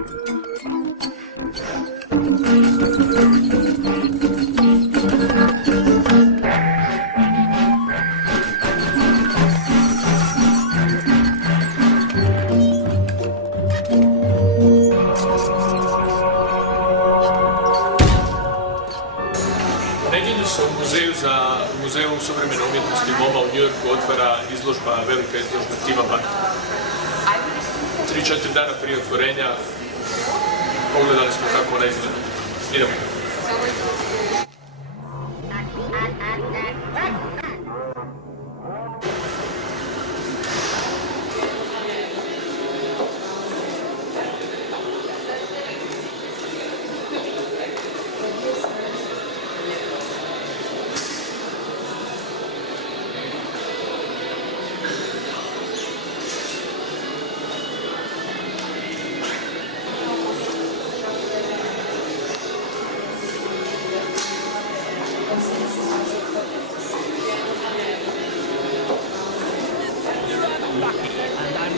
U muzeju suvremene umjetnosti MoMA u Yorku otvara izložba, velika izložba Tima Burtona. 3-4 dana prije otvorenja pogledali smo kako ona izgleda. Idemo.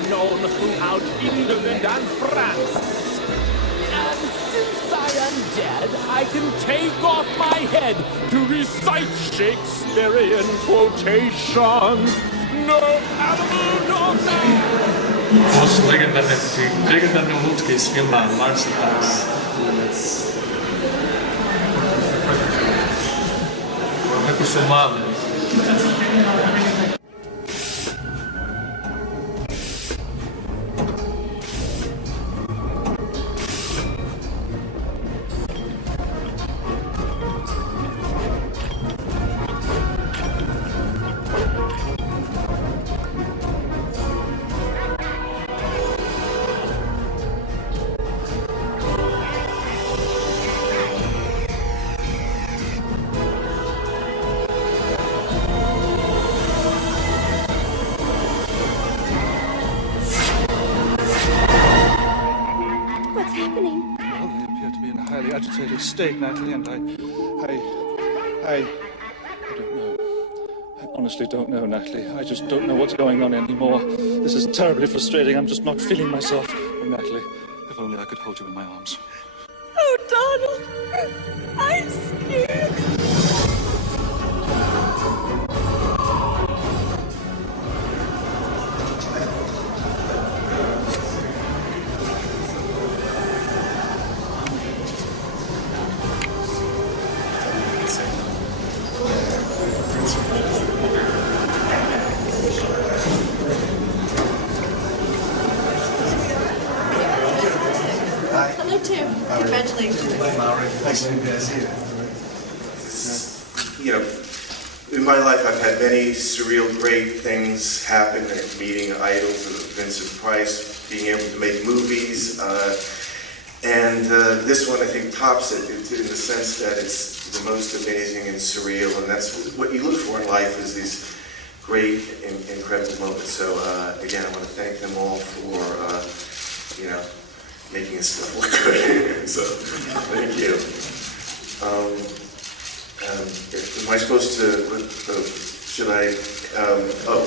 Known throughout England and France. And since I am dead, I can take off my head to recite Shakespearean quotations. No animal, no man. Ovo su legendarne lutke iz filma Mars Attacks. Kako su male. Agitated state, Natalie, and I don't know. I honestly don't know, Natalie. I just don't know what's going on anymore. This is terribly frustrating. I'm just not feeling myself. Oh, Natalie, if only I could hold you in my arms. Oh, Donald, I'm scared. Hello, Tim. Congratulations. Nice to see you. You know, in my life I've had many surreal, great things happen, meeting idols of Vincent Price, being able to make movies, and this one I think tops it in the sense that it's the most amazing and surreal, and that's what you look for in life, is these great and incredible moments. So again, I want to thank them all for, you know, making this stuff look good. So, thank you. Am I supposed to, should I, oh.